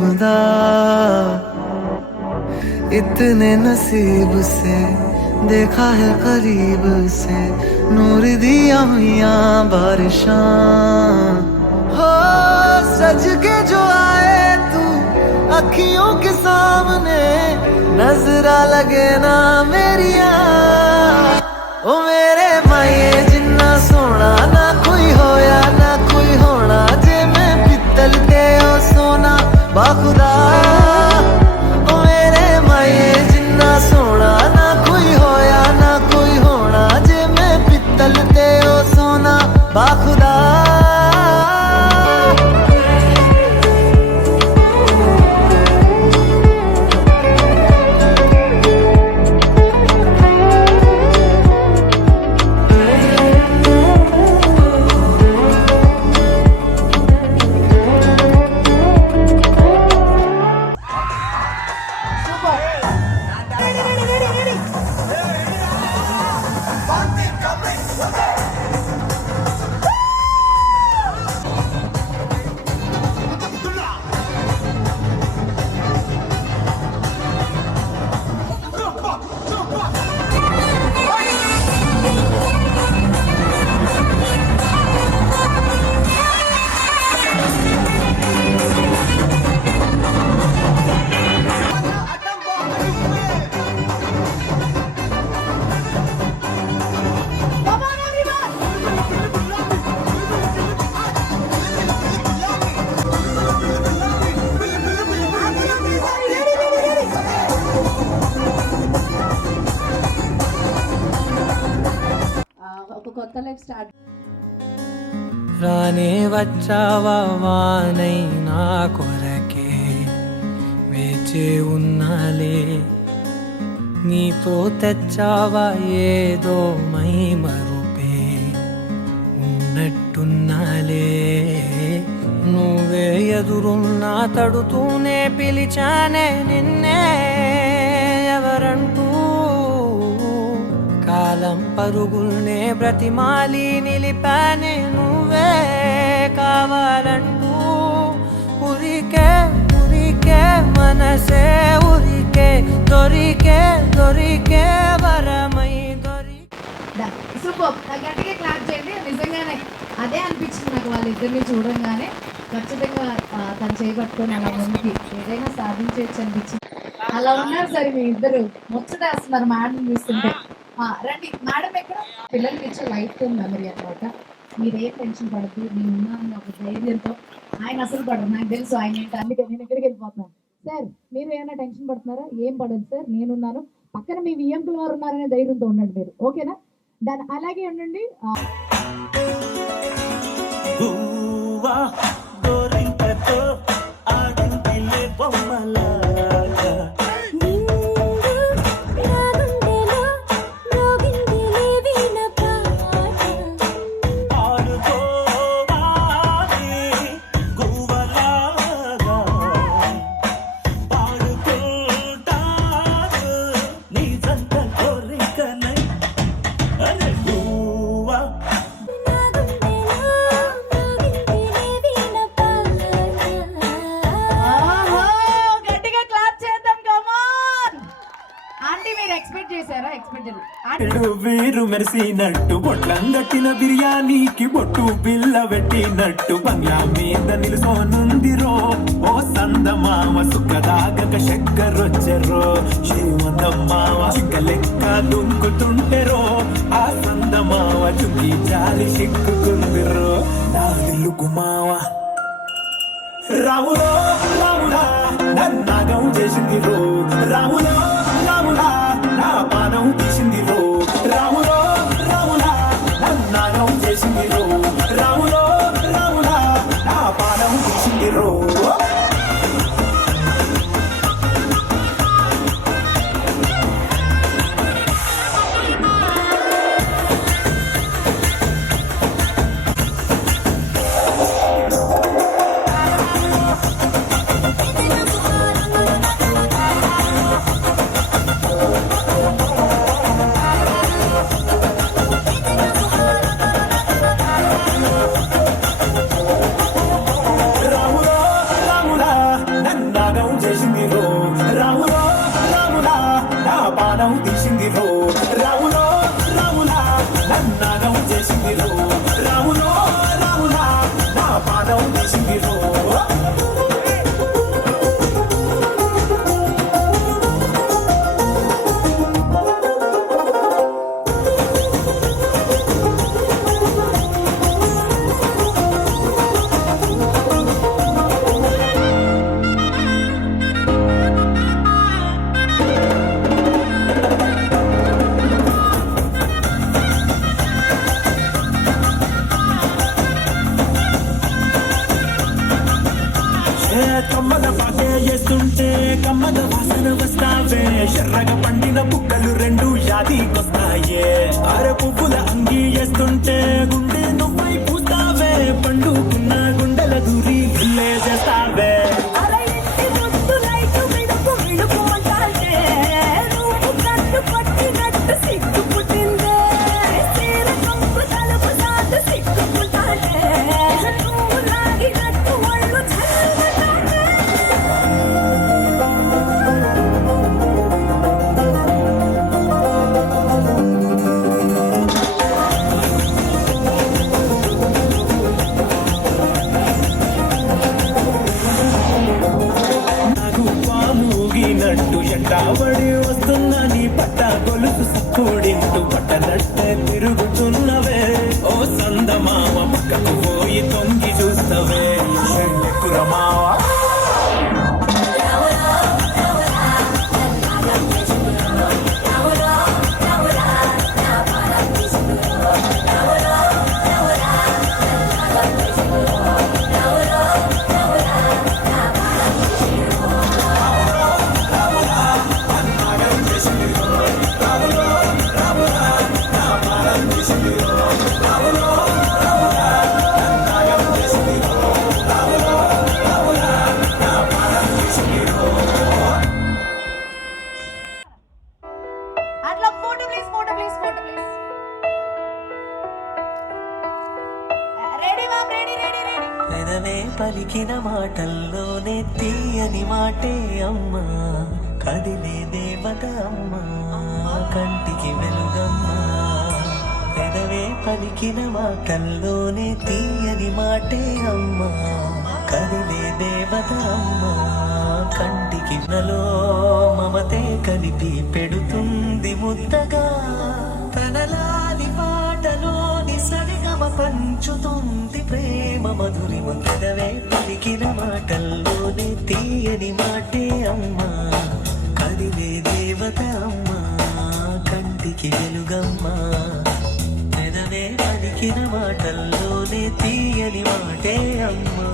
खुदा इतने नसीब से देखा है करीब से नूर दिया हुआ बारिशां हो सज के जो आए तू अखियों के सामने नजरा लगे ना मेरिया ओ मेरे माये जिन्ना सोना ना कोई होया ना कोई होना जे मैं पित्तल ते ओ सोना बाखुदा ओ मेरे माये जिन्ना सोना ना कोई होया ना कोई होना जे मैं पित्तल ते ओ सोना बाखुदा ఒక కొత్త లైఫ్ స్టార్ట్. రానే వచ్చావా వానై నా కొరకే వేచే ఉన్నాలే నీతో తెచ్చావా ఏదో మై మరుపే ఉన్నట్టున్నాలే నువ్వే ఎదురున్నా తడుతూనే పిలిచానే నిన్నే ఎవరంటూ కాలం పరుగుల్నే బ్రతిమాలి నిలిపానే నువ్వే కావాలంటూ ఉరికే ఉరికే మనసే ఉరికే దొరికే దొరికే వరమై సూపర్. గట్టిగా క్లాప్ చేయండి. నిజంగానే అదే అనిపించింది నాకు వాళ్ళిద్దరిని చూడంగానే. ఖచ్చితంగా తను చేయబట్టుకొని అలా ముందుకి ఏదైనా సాధించవచ్చు అనిపించింది. అలా ఉన్నారు సరే మీ ఇద్దరు ముచ్చటేస్తున్నారు మేడం చూస్తుంటే. రండి మేడం. ఎక్కడ పిల్లలకి ఇచ్చే లైఫ్ టైం మెమరీ అనమాట. మీరేం టెన్షన్ పడద్దు, నేను ఉన్నాను ఒక ధైర్యంతో. ఆయన అసలు పడరు, నాకు తెలుసు ఆయన ఏంటి. అందుకే నేను ఎక్కడికి వెళ్ళిపోతున్నాను. సార్ మీరు ఏమైనా టెన్షన్ పడుతున్నారా? ఏం పడదు సార్, నేనున్నాను. పక్కన మీ విఎంకుల వారు ఉన్నారనే ధైర్యంతో ఉండండి మీరు. ఓకేనా? దాని అలాగే ఉండండి. వీరు మెరిసినట్టు బొట్లంగట్టిన బిర్యానీకి బొట్టు బిల్ల పెట్టినట్టు బంగ్లా మీద నిలుసోనుందిరో ఓ సందమామ సుఖదాగక చక్కరొచ్చరో శ్రీమందమ్మావ చిక్క లెక్క దుంకుతుంటెరో ఆ సందమావ చుంకి జారి సిక్కుకుందిరో నా ఇల్లుకు మావ రాములో రాములా నన్నాగం చేసిందిరో రాములో రాములా నా పానం తీసిందిరో రాములో రాములా నన్నాగం చేసిందిరో రాములో రాములా నా పానం తీసిందిరో ఎర్రగా పండిన బుక్కలు రెండు యాదికొస్తాయే అర పువ్వుల అంగి వేస్తుంటే గుండె నువ్వై పూస్తావే పండుకున్న గుండెల దూరి ఇల్లే చేస్తావే నట్టు ఎండాబడి వస్తున్న నీ పట్ట గొలుసు సక్కుడింటూ పట్టనట్టే తిరుగుతున్నవే ఓ సందమామ పక్కకు పోయి తొంగి చూస్తవే కురమావా పెదవే పలికిన మాటల్లోనే తీయని మాటే అమ్మా కదిలే దేవత అమ్మా కంటికి వెలుగమ్మా పెదవే పలికిన మాటల్లోనే తీయని మాటే అమ్మా కదిలే దేవత అమ్మా కంటికి నలో మమతే కలిపి పెడుతుంది ముద్దగా తనలాలి పాటలోని సరిగమ పంచుతుంది ప్రేమ మధురిమ పెదవే పలికిన మాటల్లోనే తీయని మాటే అమ్మా కదిలే దేవత అమ్మా కంటికి వెలుగమ్మా పెదవే పలికిన మాటల్లోనే తీయని మాటే అమ్మా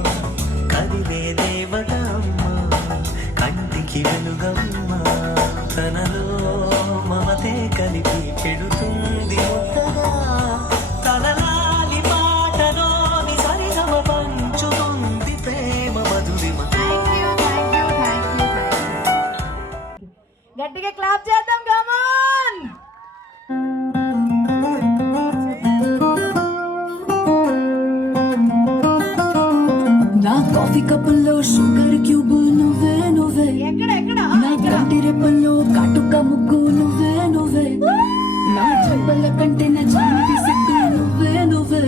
కదిలే దేవత అమ్మా కంటికి వెలుగమ్మా తనలో మమతే కలిపి పెడుతుంది ముద్దగా తనలాలి పాటలోని సరిగమ పంచుతుంది ప్రేమ మధురిమ గట్టిగా క్లాప్ చేద్దాం కమాన్ నా కాఫీ కప్పుల్లో షుగర్ క్యూబ్ నువ్వే నువ్వే ఎక్కడ ఎక్కడ నా కంటి రెప్పల్లో కాటుక ముగ్గు నువ్వే నువ్వే నా చెప్పుల కంటే నా చాటి సిగ్గు నువ్వే నువ్వే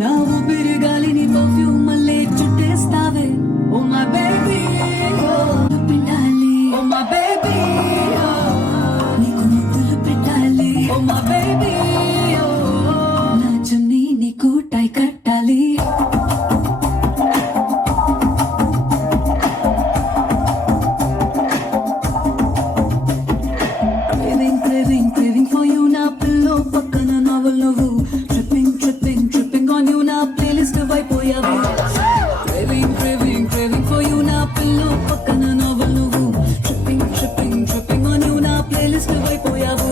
నా ఊపిరి గాలిని పర్ఫ్యూమ్ మళ్ళీ చుట్టేస్తావే ఓ మై బేబీ పిండాలి ఓ మై బేబీ నీకు ముద్దులు పెట్టాలి ఓ మై బేబీ నా చున్నీ నీకు టై కట్టాలి Craving for you now, pillow పక్కన novel నువ్వు tripping on you now, playlist అయిపోయావు craving for you now, pillow పక్కన novel నువ్వు tripping on you now, playlist అయిపోయావు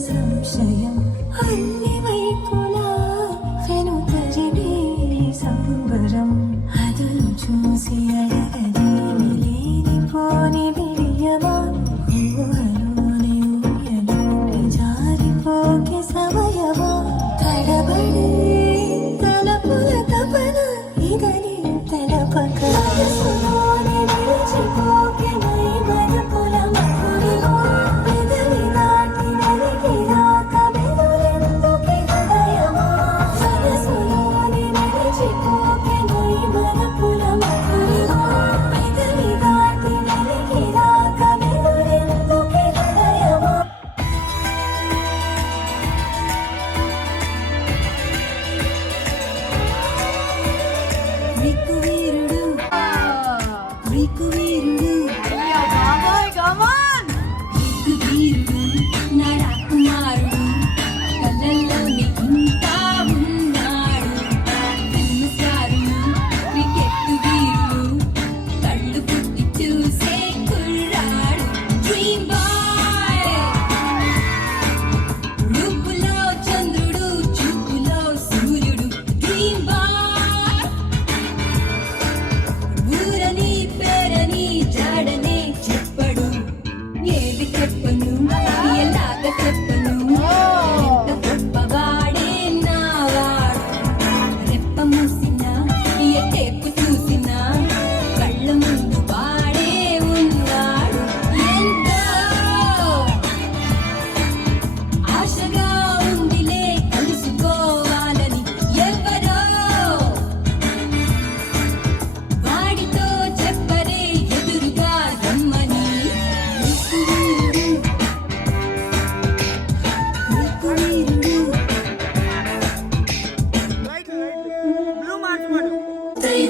సంశయం అన్ని వైపులా వెనుతరినే సంబరం అదును చూసి అడగది లేనిపోని బిరియమా ఊహలోని ఊయలోని జారిపోకే సమయమా తడబడి తలపుల తపన ఇదని తలపక మనసులోని నిలిచిపోకే మై మరపుల మధురిమా పెదవి దాటి వెలికి రాక బెదురెందుకి హృదయమా మనసులోని నిలిచిపోకే మై మరపుల మధురిమా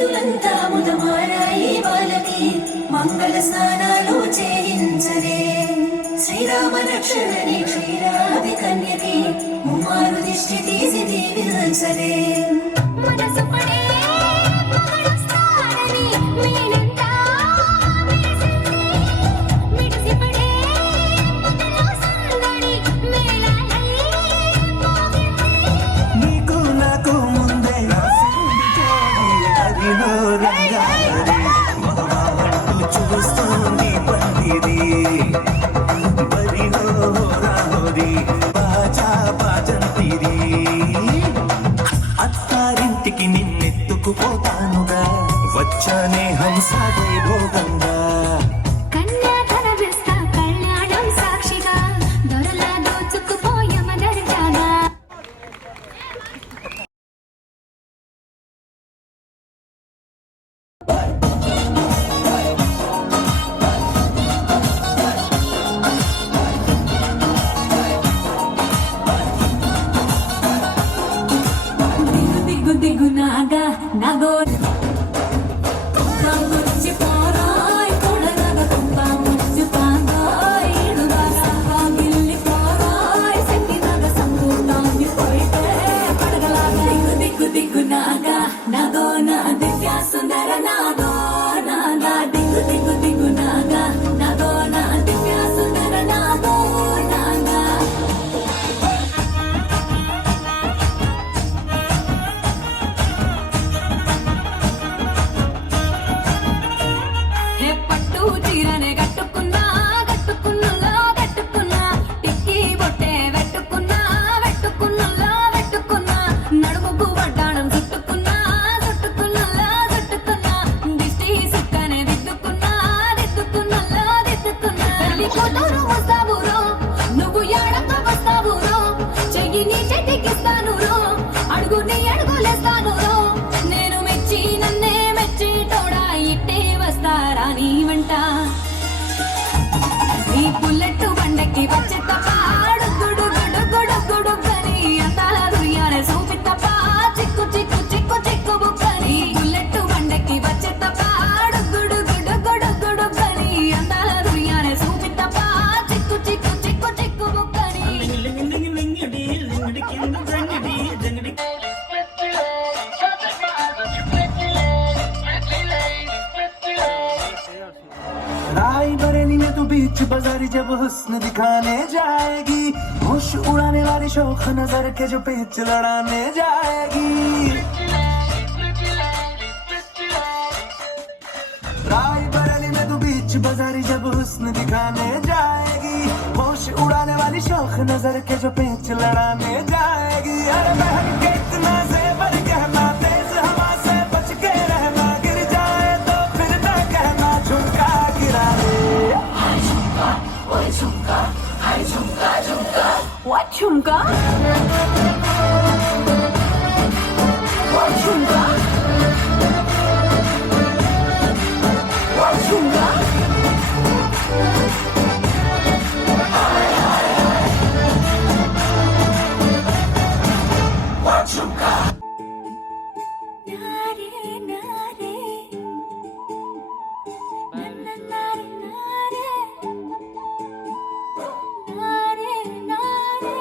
వీధులంతా ముదమారాయి వాళ్ళకి మంగళ స్నానాలు చేయించవే శ్రీరామ రక్షణని క్షీరాది కన్యకి ముమ్మారు దిష్టి తీసి దీవించవే మనసు పడే మగడొస్తాడని మేనంతా మెరిసింది. మిడిసిపడే ముద్దలో సందడి మేళాలై మోగింది. నీకు నాకు ముందే రాసింది జోడి అదిలో రంగాలి మగవాళ్ళంటూ చూస్తోంది పందిరి బరిలో రాహోరి బాజా బాజంతిరి అత్తారింటికి నిన్నెత్తుకుపోతానుగా వచ్చానే హంసాదే భోగంగా కన్యా కనబిస్తా కళ్యాణం సాక్షిగా దొరలా దోచుకుపోయే మదర్జాగా దిగు దిగు దిగు నాగా నాగో ముచ్చి పోరాయ్ కొడగగ తుంబ ముచ్చి పాగాయ్ ఇడుగాగా గిల్లి పోరాయ్ సెట్టినాగ సంపూర్ణాన్ని పోయితే పడగలాగా దిగు దిగు దిగు నాగా నాగో నా దివ్య సుందర నాగో నాగా దిగు దిగు దిగు నాగా నాగో నా దివ్య సుందర నాగో నాగా హే పట్టు చీరనే కట్టుకున్నా కట్టుకున్నలో కట్టుకున్నా టిక్కి బొట్టే వెట్టుకున్నా వెట్టుకున్నలో వెట్టుకున్నా నడుముకు వడ్డాణం చుట్టుకున్నా చుట్టుకున్నలో చుట్టుకున్నా దిష్టి సుక్కనే దిద్దుకున్నా దిద్దుకున్నలో దిద్దుకున్నా పెళ్లి కూతురు వస్తావు రో నువ్వు ఏడంగా వస్తావు రో చెయ్యి నీ చేతికిస్తాను రో అడుగు నీ అడుగులేస్తాను రో నేను మెచ్చి నన్నే మెచ్చి తోడా ఇట్టే వస్తారా నీ వెంట నీ బుల్లెట్ బండకి వచ్చే తప్ప గుడు గుడు గుడు గుడు కని అంతాల దుర్యాలే సూపి తప్ప చిక్కు చిక్కు చిక్కు చిక్కు బుక్కని బుల్లెట్ బండకి వచ్చే తప్ప గుడు గుడు గుడు గుడు కని అంతాల దుర్యాలే సూపి తప్ప చిక్కు చిక్కు చిక్కు చిక్కు బుక్కని राय बरेली में तू बीच बाजारी जब हुस्न दिखाने जाएगी होश उड़ाने वाली शौक नजर के जो पेच लड़ाने जाएगी राय बरेली में तू बीच बाजारी जब हुस्न दिखाने जाएगी होश उड़ाने वाली शौक नजर के जो पेच लड़ाने जाएगी अरे बहन के इतना जेवर कहना तेज हवा से बच के रहना गिर जाए तो फिर ना कहना झुमका गिरा रे What chumka? What chumka? What chumka? Nare nare nare nare nare nare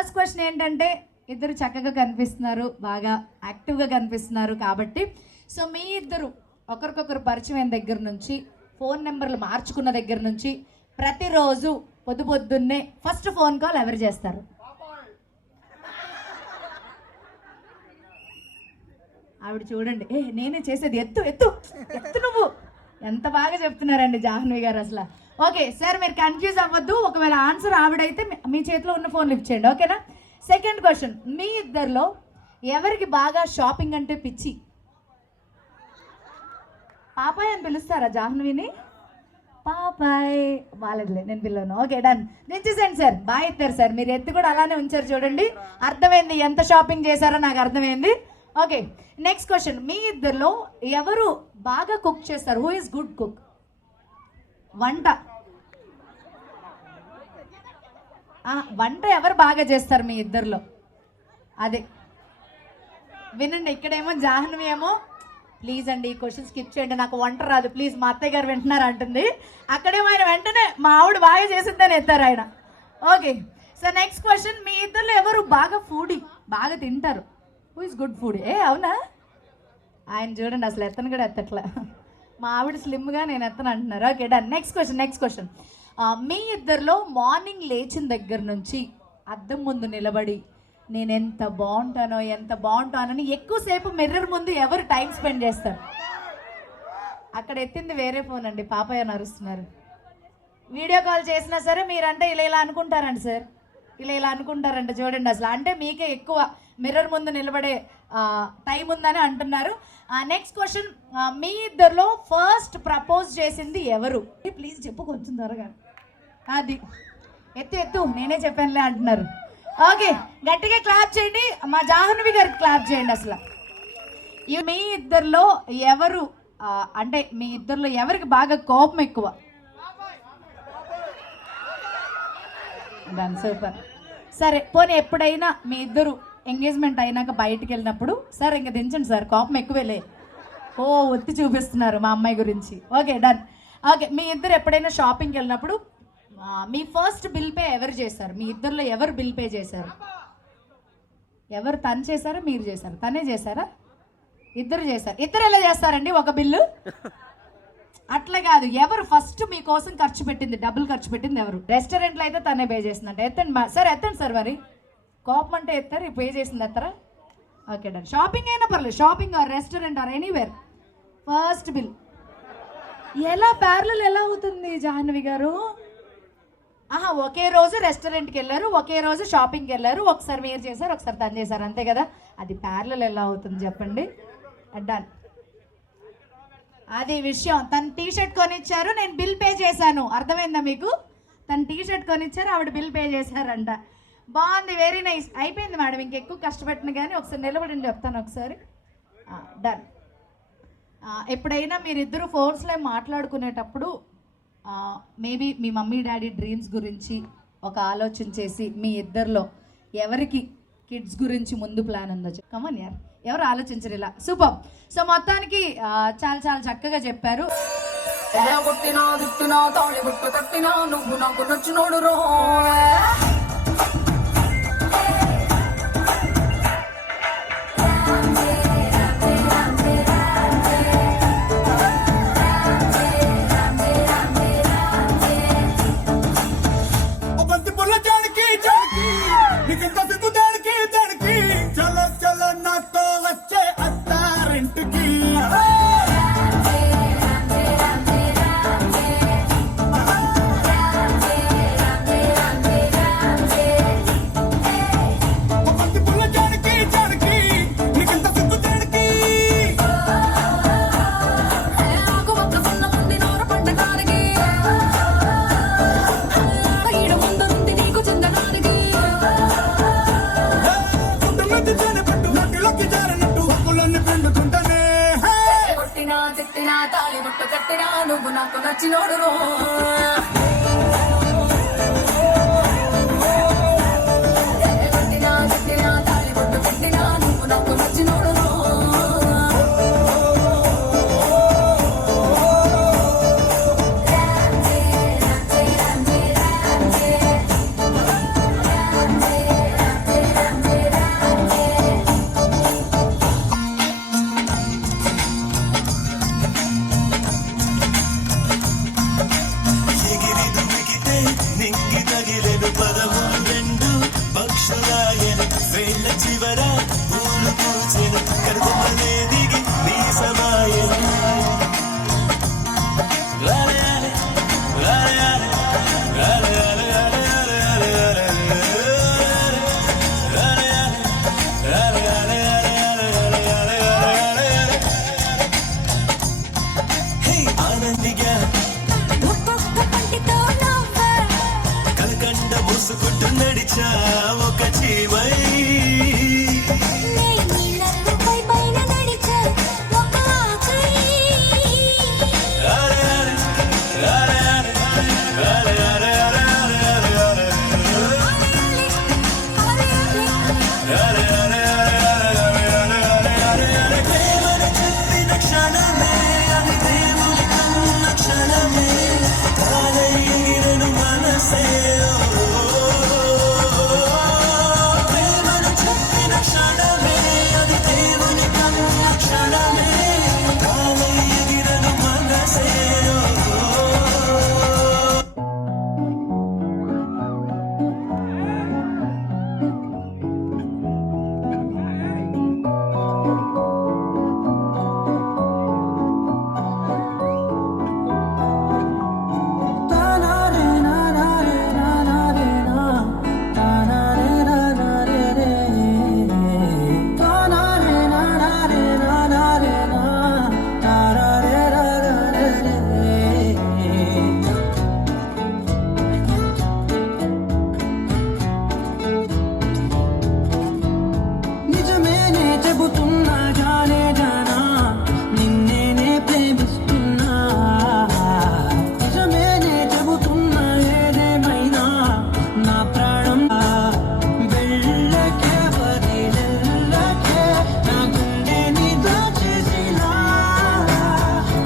first question ఏంటంటే ఇద్దరు చక్కగా కనిపిస్తున్నారు, బాగా యాక్టివ్గా కనిపిస్తున్నారు కాబట్టి సో మీ ఇద్దరు ఒకరికొకరు పరిచయం దగ్గర నుంచి ఫోన్ నెంబర్లు మార్చుకున్న దగ్గర నుంచి ప్రతిరోజు పొద్దున్నే ఫస్ట్ ఫోన్ కాల్ ఎవరు చేస్తారు? ఆవిడ చూడండి, నేనే చేసేది, ఎత్తు ఎత్తు ఎత్తు నువ్వు. ఎంత బాగా చెప్తున్నారండి జాహ్నవి గారు అసలు. ఓకే సార్, మీరు కన్ఫ్యూజ్ అవ్వద్దు. ఒకవేళ ఆన్సర్ ఆవిడైతే మీ చేతిలో ఉన్న ఫోన్ లిఫ్ట్ చేయండి, ఓకేనా? సెకండ్ క్వశ్చన్, మీ ఇద్దరిలో ఎవరికి బాగా షాపింగ్ అంటే పిచ్చి? పాపాయ్ అని పిలుస్తారా జాహ్నవిని? పాపాయ్ వాళ్ళదిలే, నేను పిల్లను. ఓకే డన్, దించేసండి సార్. బాగా ఎత్తారు సార్, మీరు ఎత్తి కూడా అలానే ఉంచారు చూడండి. అర్థమైంది ఎంత షాపింగ్ చేశారో నాకు అర్థమైంది. ఓకే నెక్స్ట్ క్వశ్చన్, మీ ఇద్దరిలో ఎవరు బాగా కుక్ చేస్తారు? Who is good cook? వంట ఎవరు బాగా చేస్తారు మీ ఇద్దరిలో? అదే వినండి, ఇక్కడేమో జాహ్నవి ఏమో ప్లీజ్ అండి ఈ క్వశ్చన్ స్కిప్ చేయండి, నాకు వంట రాదు ప్లీజ్, మా అత్తయ్య గారు వింటున్నారు అంటుంది. అక్కడేమో ఆయన వెంటనే మా ఆవిడ బాగా చేసిందని ఎత్తారు ఆయన. ఓకే సో నెక్స్ట్ క్వశ్చన్, మీ ఇద్దరిలో ఎవరు బాగా ఫుడీ, బాగా తింటారు? Who is good food? అవునా? ఆయన చూడండి అసలు ఎత్తను కూడా ఎత్తట్లా. మా ఆవిడ స్లిమ్గా నేను ఎత్తను అంటున్నారు. Okay done. నెక్స్ట్ క్వశ్చన్, మీ ఇద్దరిలో మార్నింగ్ లేచిన దగ్గర నుంచి అద్దం ముందు నిలబడి నేను ఎంత బాగుంటానని ఎక్కువసేపు మిర్రర్ ముందు ఎవరు టైం స్పెండ్ చేస్తారు? అక్కడ ఎత్తింది వేరే ఫోన్ అండి, పాపయ్య నరుస్తున్నారు. వీడియో కాల్ చేసినా సరే మీరంటే ఇలా అనుకుంటారండి సార్, ఇలా అనుకుంటారంట చూడండి అసలు. అంటే మీకే ఎక్కువ మిర్రర్ ముందు నిలబడే టైం ఉందని అంటున్నారు. నెక్స్ట్ క్వశ్చన్, మీ ఇద్దరిలో ఫస్ట్ ప్రపోజ్ చేసింది ఎవరు? ప్లీజ్ చెప్పు కొంచెం త్వరగా. అది ఎత్తు నేనే చెప్పానులే అంటున్నారు. ఓకే గట్టిగా క్లాప్ చేయండి, మా జాహ్నవి గారికి క్లాప్ చేయండి. అసలు మీ ఇద్దరిలో ఎవరు అంటే మీ ఇద్దరిలో ఎవరికి బాగా కోపం ఎక్కువ? సూపర్. సరే పోనీ ఎప్పుడైనా మీ ఇద్దరు ఎంగేజ్మెంట్ అయినాక బయటికి వెళ్ళినప్పుడు సార్ ఇంకా దించండి సార్ కోపం ఎక్కువేలే, ఒత్తి చూపిస్తున్నారు మా అమ్మాయి గురించి. Okay done. ఓకే మీ ఇద్దరు ఎప్పుడైనా షాపింగ్కి వెళ్ళినప్పుడు మీ ఫస్ట్ బిల్ పే ఎవరు చేశారు? మీ ఇద్దరిలో ఎవరు బిల్ పే చేశారు? ఎవరు? తను చేశారా మీరు చేశారు? తనే చేశారా? ఇద్దరు చేశారు. ఇద్దరు ఎలా చేస్తారండి ఒక బిల్లు? అట్లా కాదు, ఎవరు ఫస్ట్ మీకోసం ఖర్చు పెట్టింది, డబ్బులు ఖర్చు పెట్టింది ఎవరు? రెస్టారెంట్లో అయితే తనే పే చేసిందంట. ఎత్తండి సార్, ఎత్తండి సార్. మరి కోపం అంటే ఎత్తారు, పే చేసింది ఎత్తరా? Okay done. షాపింగ్ అయినా పర్లేదు, shopping or restaurant or anywhere, first bill ఎలా ప్యారలల్ ఎలా అవుతుంది జాహ్నవి గారు? ఒకే రోజు రెస్టారెంట్కి వెళ్ళారు, ఒకే రోజు షాపింగ్కి వెళ్ళారు, ఒకసారి మీరు చేశారు ఒకసారి తను చేశారు, అంతే కదా? అది ప్యారలల్ ఎలా అవుతుంది చెప్పండి? డన్. అది విషయం. తను టీ షర్ట్ కొనిచ్చారు, నేను బిల్ పే చేశాను, అర్థమైందా మీకు? తను టీ షర్ట్ కొనిచ్చారు, ఆవిడ బిల్ పే చేశారంట. బాగుంది, వెరీ నైస్. అయిపోయింది మేడం, ఇంకెక్కువ కష్టపెట్టిన కానీ ఒకసారి నిలబడి చెప్తాను ఒకసారి. డన్. ఎప్పుడైనా మీరిద్దరు ఫోన్స్లో మాట్లాడుకునేటప్పుడు మేబీ మీ మమ్మీ డాడీ డ్రీమ్స్ గురించి ఒక ఆలోచన చేసి మీ ఇద్దరిలో ఎవరికి కిడ్స్ గురించి ముందు ప్లాన్ ఉందో కమన్ యార్, ఎవరు ఆలోచించరు ఇలా. సూపర్. సో మొత్తానికి చాలా చక్కగా చెప్పారు. నువ్వు నాకు నచ్చినోడు రో. వచ్చా ఒక జీవై నీళ్ళల్లో పైన నడిచా ఒక ఆకై ప్రేమను చెప్పిన క్షణమే అది దేవుని కన్న క్షణమే కాలై ఎగిరెను మనసే ప్రేమను చెప్పిన క్షణమే అది దేవుని కన్న క్షణమే కాలై ఎగిరెను మనసే నిజమేనే చెబుతున్నా జానే జానా నిన్నేనే ప్రేమిస్తున్నా నిజమేనే చెబుతున్నా ఏదేమైనా నా ప్రాణం వెళ్ళకే వదిలెళ్ళకే నా గుండెని దాచేసినా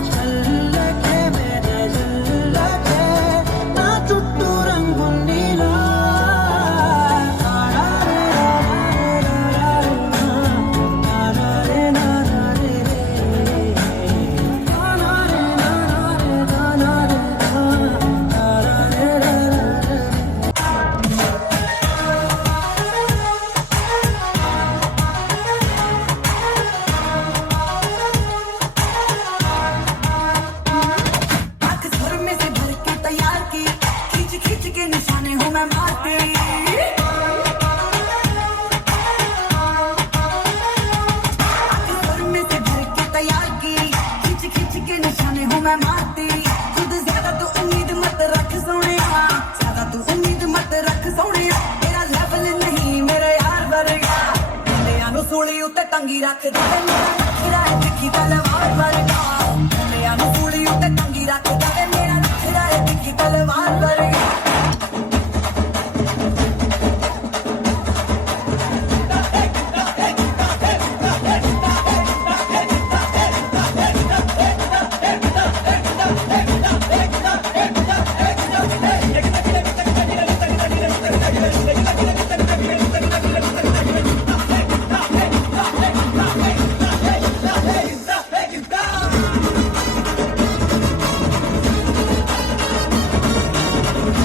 చల్లకే వెదజల్లకే నా చుట్టూ రంగుల్నిలా आंख सुर में से भर के तैयार की खींच खींच के निशाने हूँ मैं मारती आंख सुर में से भर के तैयार की खींच खींच के निशाने हूँ मैं मारती खुद ज्यादा तू उम्मीद मत रख सोनिया ज्यादा तू उम्मीद मत रख सोनिया तेरा लेवल नहीं मेरे यार वर्गा मुंडियां नू सूली उत्ते टंगी रख दे मेरा नखरा है दिखी तलवार वर्गा मुंडियां नू सूली उत्ते टंगी रख दे मेरा नखरा है दिखी तलवार वर्गा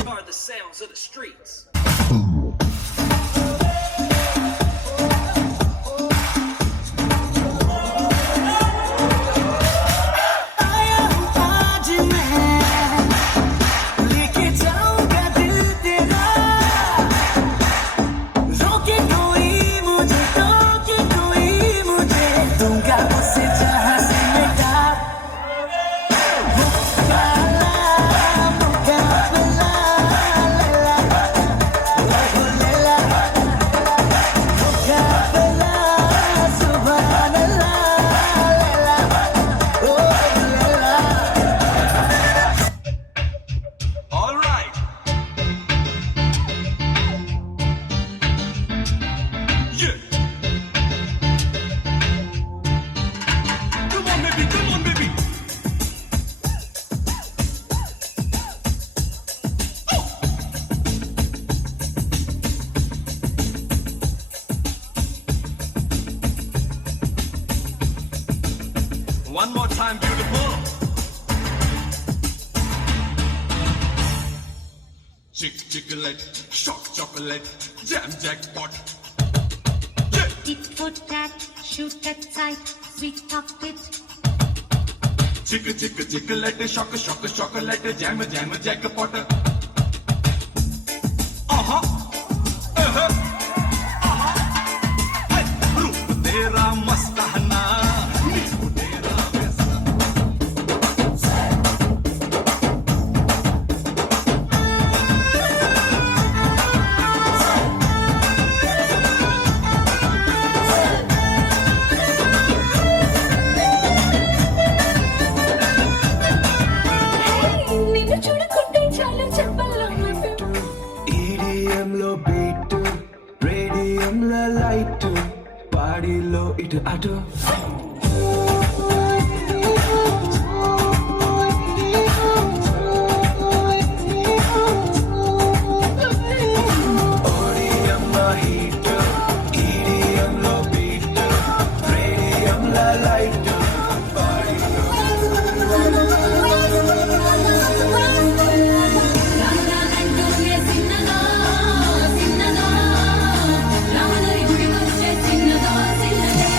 are the sounds of the streets. आया हूँ आज मैं लेके जाऊंगा दिल तेरा रोके कोई मुझे टोके कोई मुझे दूंगा उसे जहाँ से मिटा मुकाबला मुकाबला लैला मुकाबला सुभान अल्लाह लैला ओ Laila All right. Yeah. Come on, baby. Come on, baby. One more time, beautiful. Chick chocolate, shock chocolate, jam jackpot. Yeah. tit for tat shoot at sight sweet chocolate Chick chocolate, shock chocolate, jam jackpot. Hey, रूप तेरा मस्ताना, नींबू तेरा वैसा. ఇటు అటు రానంటూనే చిన్నదా చిన్నదా రామనరి గుడి వచ్చే చిన్నదా చిన్నదే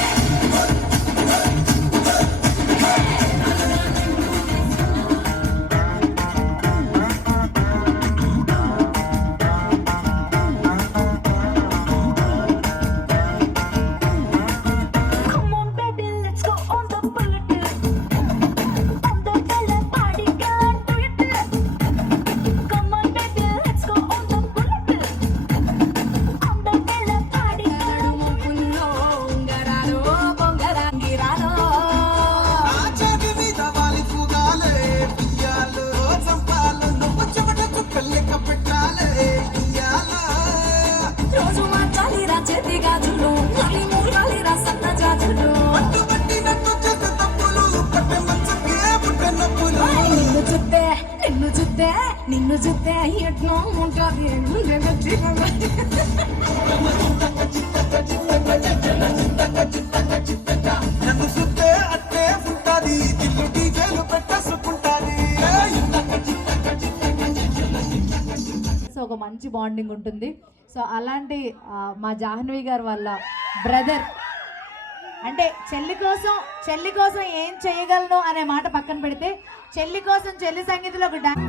Come on baby let's go on the bullet on the bella party can't do it Come on baby let's go on the bullet on the bella party పుల్లో ఉంగరాలు పొంగరాంగిరాలో ఆచాది మీద వాలి పూగాలే పియాలు చంపాలు నువ్వు చెమట చుక్కలెక్క పెట్టాలే పియాలా రోజు మార్చాలి రా చేతి గాజులు మళ్ళీ మూడాలి రా సన్న జాజులు పట్టుబట్టి నన్ను చేత తప్పులు పట్టె మంచకే పుట్ట నప్పులు నిన్ను చూస్తే ఎట్నో ఉంటుంది నన్ను సుత్తే అట్టే ఉంటాది దిల్లు డీజేలు పెట్టేసుకుంటాది సో ఒక మంచి బాండింగ్ ఉంటుంది. సో అలాంటి మా జాహ్నవి గారు వాళ్ళ బ్రదర్ అంటే చెల్లి కోసం ఏం చేయగలను అనే మాట పక్కన పెడితే చెల్లి కోసం చెల్లి సంగీతంలో ఒక డాన్స్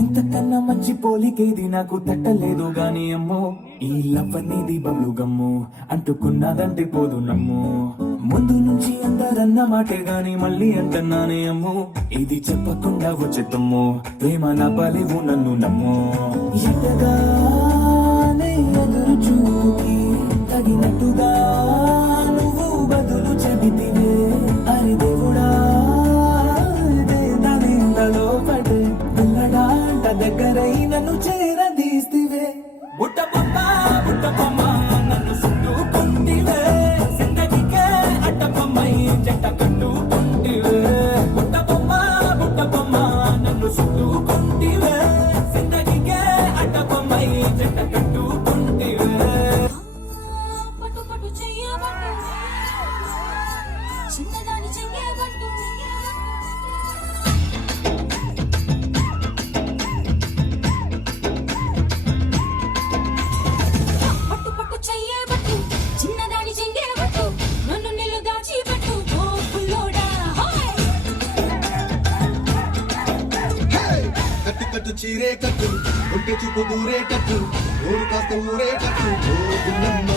ఇంతకన్నా మంచి పోలికేది నాకు తట్టలేదు గాని అమ్మో ఈ లవ్ అనేది బబ్లు గమ్ము అంటుకున్నదంటే పోదు నమ్ము ముందు నుంచి అందరన్న మాటే గాని మళ్ళీ అంటున్నానే అమ్మో ఇది చెప్పకుండా వచ్చేతమ్ము ప్రేమ నా బలివు నన్ను నమ్ము ఎటగానే ఎదురు చూకి తగినట్టుగా నువ్వు బదులు చెబితివే అరి దేవుడా దానింతలో పడే పిల్లడాంట దగ్గరై నన్ను చేరదీస్తివే బుట్ట బొమ్మ నన్ను చుట్టుకుంటివే జిందగీకే అడ్డ బొమ్మై జంట కట్టుకుంటివే బుట్ట బొమ్మ నన్ను చుట్టుకుంటివే జిందగీకే అడ్డ బొమ్మై జంట కట్టుకుంటివే పట్టు పట్టు చెయ్యబట్టు చిన్నదాని చెయ్యబట్టు పట్టు పట్టు చెయ్యబట్టు చిన్నదాని చెయ్యబట్టు నన్ను నిలు దాచిపెట్టు ఓ పుల్లోడా కట్టు కట్టు చీరే కట్టు ఒంటె చూపు దూరేటట్టు ఊరు కాస్త ఊరేటట్టు ఓ గుండమ్మ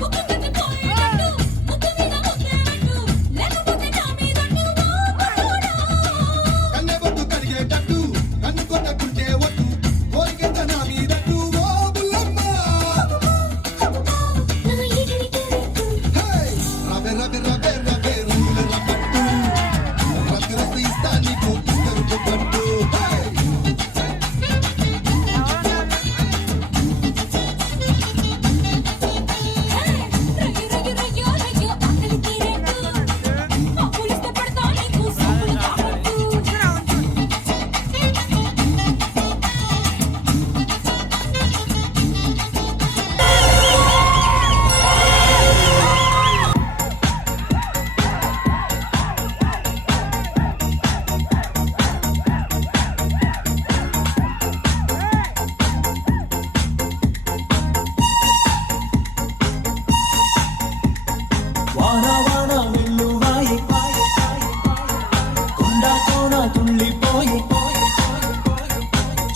బుక్కు కట్టి పోయేటట్టు ముద్దు మీద ముద్దేటట్టు లేకపోతే నా మీదట్టు ఓ పుల్లోడా కన్నె బొట్టు కరిగేటట్టు కన్ను కొట్టకుంటే ఒట్టు కోరికెంత నా మీదట్టు ఓ బుల్లమ్మ నా ఈగడికి రెట్టు రబె రబె రబె రబె రంగుల రబట్టు రతి రతి ఇస్తా నీకు ఇద్దరు పట్టు రగి రగి రగి ఆకలి తీరేట్టు అప్పులిస్తే పడతా నీకు సబ్బులు తాకట్టు వాన వాన వెల్లువాయి కొండ కోన తుళ్ళిపోయి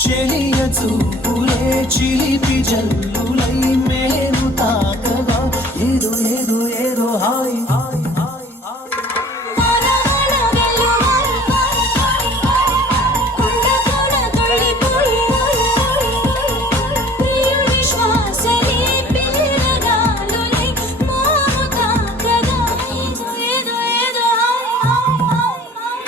చెలియ చూపులే చిలిపి జల్లులై మేలు తాకగా ఏదో ఏదో ఏదో హాయ్ వాన వాన వెల్లువాయి కొండ కోన తొలిపోయి ప్రియుడి శ్వాసలే పిల్లగాలులై మోము తాకగా ఏదో ఏదో ఏదో హాయ్ హాయ్ హాయ్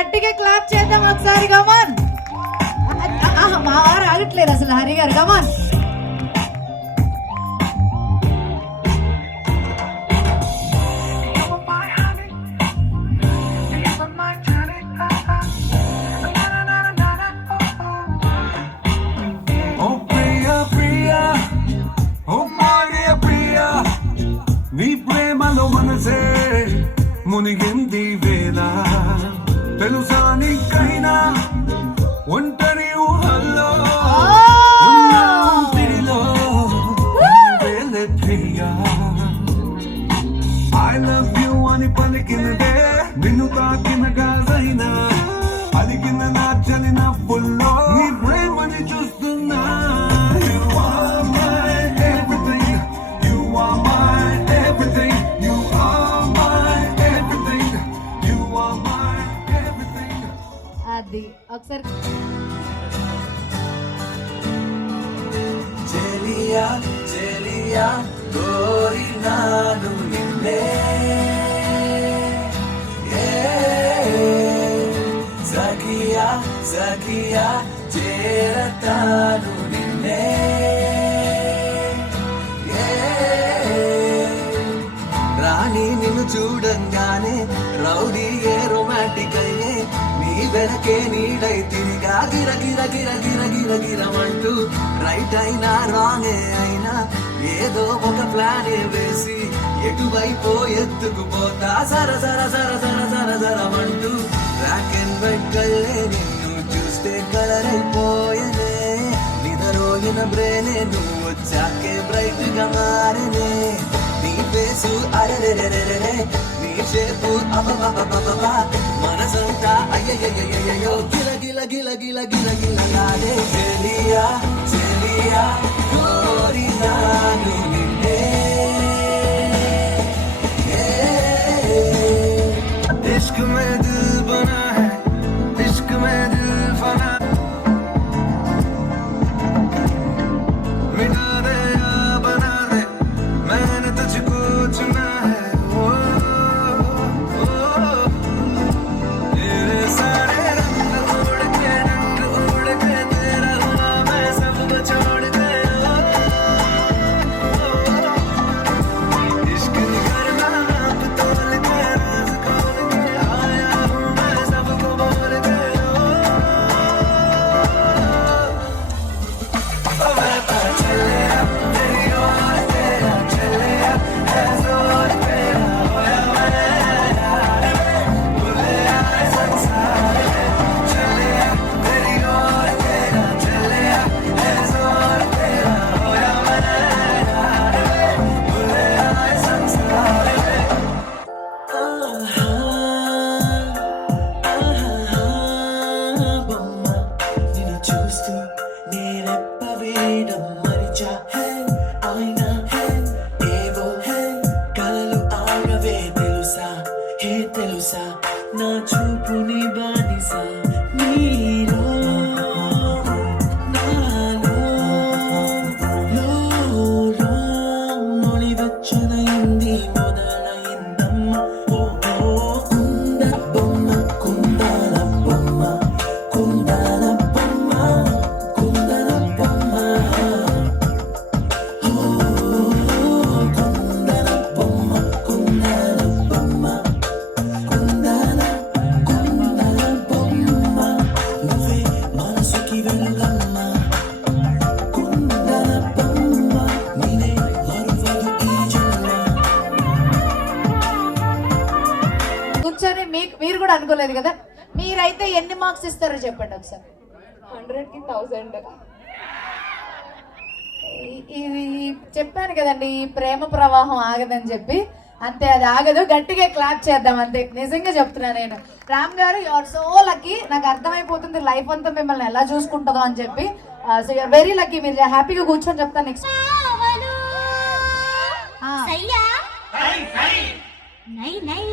గట్టిగా క్లాప్ చేద్దాం ఒకసారి కమాన్. మా వారు ఆగట్లేదు అసలు హరి గారు కమాన్. Oh Priya, Priya, oh Maria Priya, నీ ప్రేమలో మనసే మునిగింది వేళ. తెలుసా నీకైనా ఒంటరి ఊహల్లో ఉన్న ఊపిరిలో వేలే ప్రియా. I love you అని పలికినదే నిన్ను తాకిన గాజైనా అలిగిన నా చలి నవ్వుల్లో నీ ప్రేమని చూస్తున్నా. You are my everything, you are my everything, you are my everything, you are my everything. అది ఒకసారి చెలియా చెలియా కోరినాను నిన్నే సఖియా సఖియా చేరతాను నిన్నే రాణి నిన్ను చూడంగానే రౌడీ ఏ రొమాంటిక్ అయ్యే నీ వెనకే నీడై తిరిగా గిర గిర గిర గిర గిర గిరమంటూ రైట్ అయినా రాంగ్ అయినా ఏదో ఒక ప్లాన్ వేసి ఎటువైపో ఎత్తుకుపోతా సర సర సర సర సర సరమంటూ బ్లాక్ అండ్ వైట్ కళ్ళే నిన్ను చూస్తే కలర్ అయిపోయనే నిదరోగిన బ్రేనే నువ్వు వచ్చాకే బ్రైట్ గా మారనే నీ ఫేసు అరెరెరెరెరే నీ షేపు అబబబబబ మనసంతా అయ్యయ్యయ్యయ్యో గిల గిల గిల గిల గిల గిలలాడే చెలియా చెలియా కోరినాను నిన్నే इश्क में दिल बना है इश्क में दिल फना मिटा दे या बना दे मैंने तुझको चुना है ओ, ओ, तेरे सारे रंग उड़ के तेरा हुआ मैं सबको छोड़ के इश्क करना नाप तोल के राज खोल के आया हूँ मैं सबको बोल के मैं तो चले तेरी ओर तेरा चले है जोर तेरा होया मैं भूले आए संसार में चले तेरी ओर तेरा चले है जोर तेरा होया मैं भूले आए संसार में బొమ్మ నిన్ను చూస్తూ నేనెప్పవేయడం మరిచా హే అయినా హే ఏవో హే కలలు ఆగవే తెలుసా హే తెలుసా నా చూపుని బానిసా నీలో నాలో లోలో నొలివెచ్చనైంది మొదలైందమ్మ ఓ ఓ కుంద బొమ్మ కుందన బొమ్మ కుందన బొమ్మ కుందన బొమ్మ ఓ కుందన బొమ్మ కుందన బొమ్మ కుందన కుందన బొమ్మ నువ్వే మనసుకి వెలుగమ్మ కుందన బొమ్మ నేనే మరువదు ఈ జన్మ. కూర్చొని మీరు కూడా అనుకోలేదు కదా. మీరైతే ఎన్ని మార్క్స్ ఇస్తారో చెప్పండి ఒకసారి. 100కి 1000. ఇది చెప్పాను కదండి, ఈ ప్రేమ ప్రవాహం ఆగదని చెప్పి. అంతే, అది ఆగదు. గట్టిగా క్లాప్ చేద్దాం అంతే. నిజంగా చెప్తున్నా నేను. రామ్ గారు, యు ఆర్ సో లక్కీ. నాకు అర్థమైపోతుంది లైఫ్ అంతా మిమ్మల్ని ఎలా చూసుకుంటుందో అని చెప్పి. So you are very lucky. మీరు హ్యాపీగా కూర్చొని చెప్తాను నెక్స్ట్. సయ్యా నై నై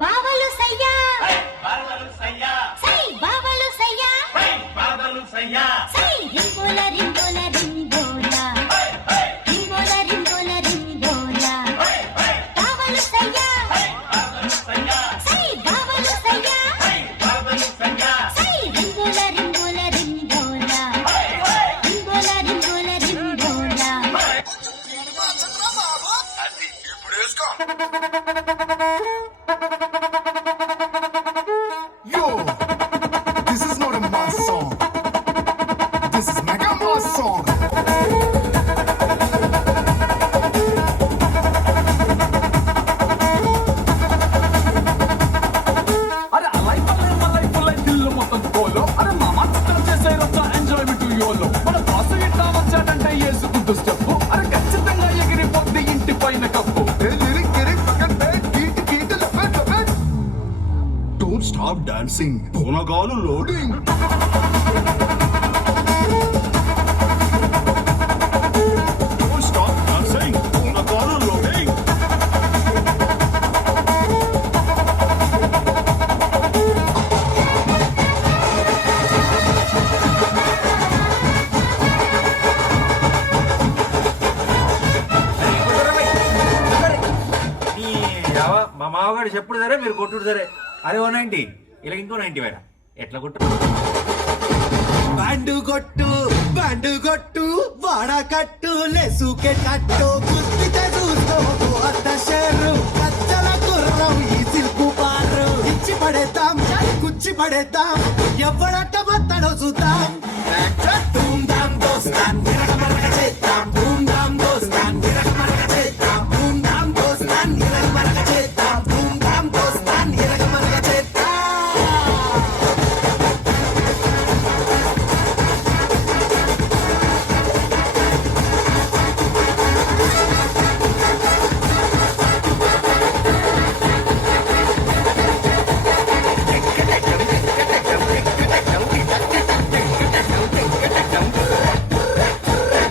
బావలు సయ్యా సై బావలు సయ్యా సై రింబోల రింబోల రింబోల రింబోల రింబోల రింబోల Yo, this is not a mass song. This is mega mass song. అరే అలై పుల్లై పిల్లు మొత్తం కోలో అరే మామ చిత్రం చేసే రోజా ఎంజాయ్మెంట్ యోలో మన బాసు ఇట్లా వచ్చాడంటే వేసుకుంటూ స్టెప్ అరే ఖచ్చితంగా ఎగిరిపోద్ది ఇంటి పైన cup Don't stop dancing. Bonagalu loading. Don't stop dancing. Bonagalu loading. మా మామగారు చెప్పుడు సరే మీరు కొట్టుడు సరే అరే 190 ఇలా ఇంకో 90 వేట ఎట్లా కొట్టు బ్యాండు కొట్టు వాడ కట్టు లేసుకే కట్టు గుర్తితే చూసుకో అత్త షేరు కచ్చల గుర్రం ఈ సిల్కు పారు ఇచ్చి పడేద్దాం ఎవడట్ట బత్తడో చూద్దాం ధూమ్ ధామ్ దోస్తాన్ నిరగమరగ చేద్దాం ధూమ్ ధామ్ దోస్తాన్ నిరగమరగ చేద్దాం ధూమ్ ధామ్ దోస్తాన్ నిరగమరగ చేద్దాం ధూమ్ ధామ్ దోస్తాన్ నిరగమరగ చేద్దాం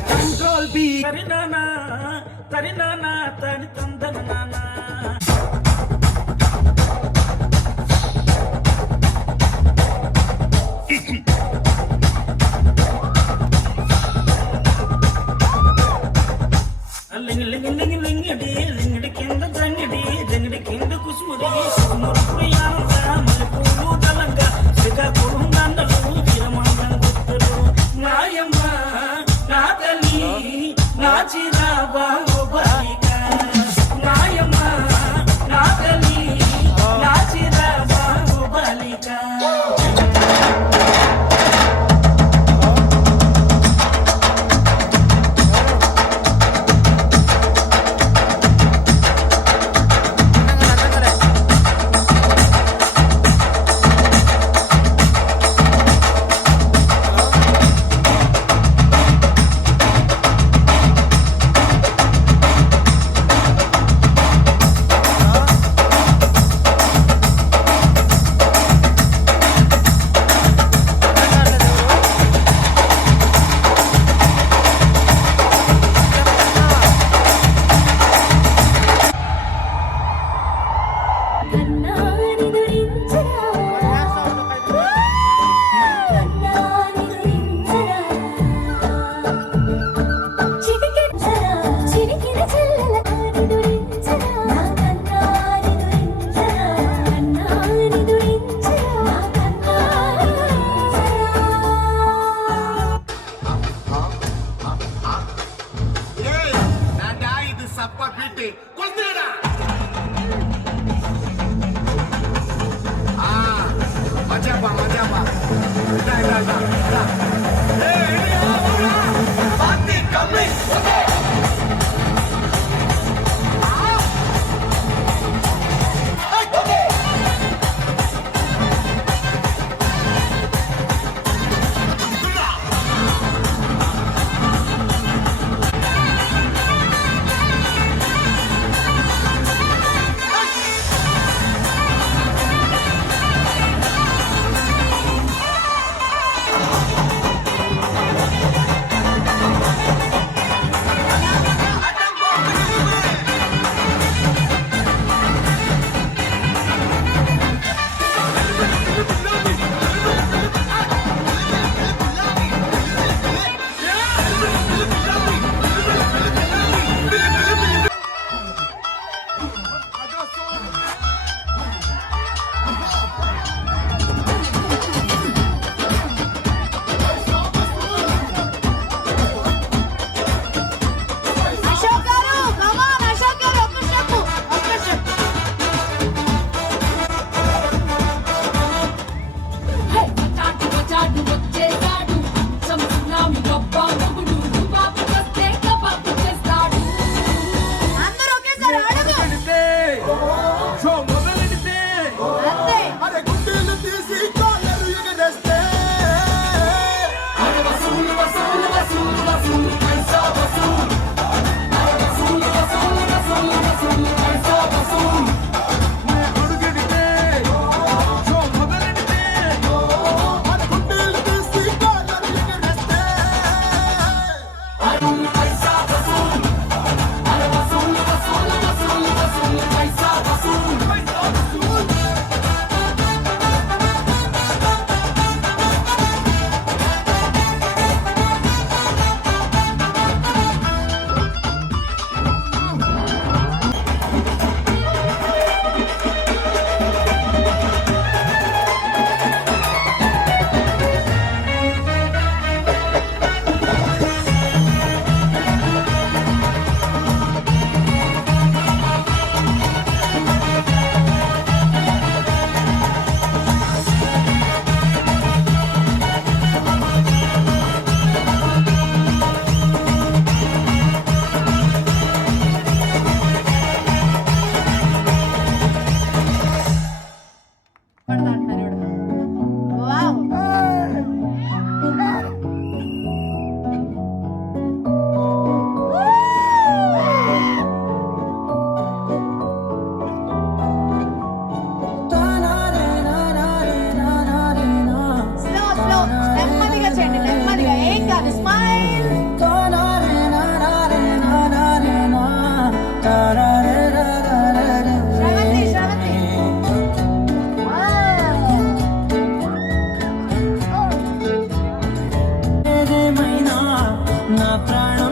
కంట్రోల్ బీ నా ప్రాణం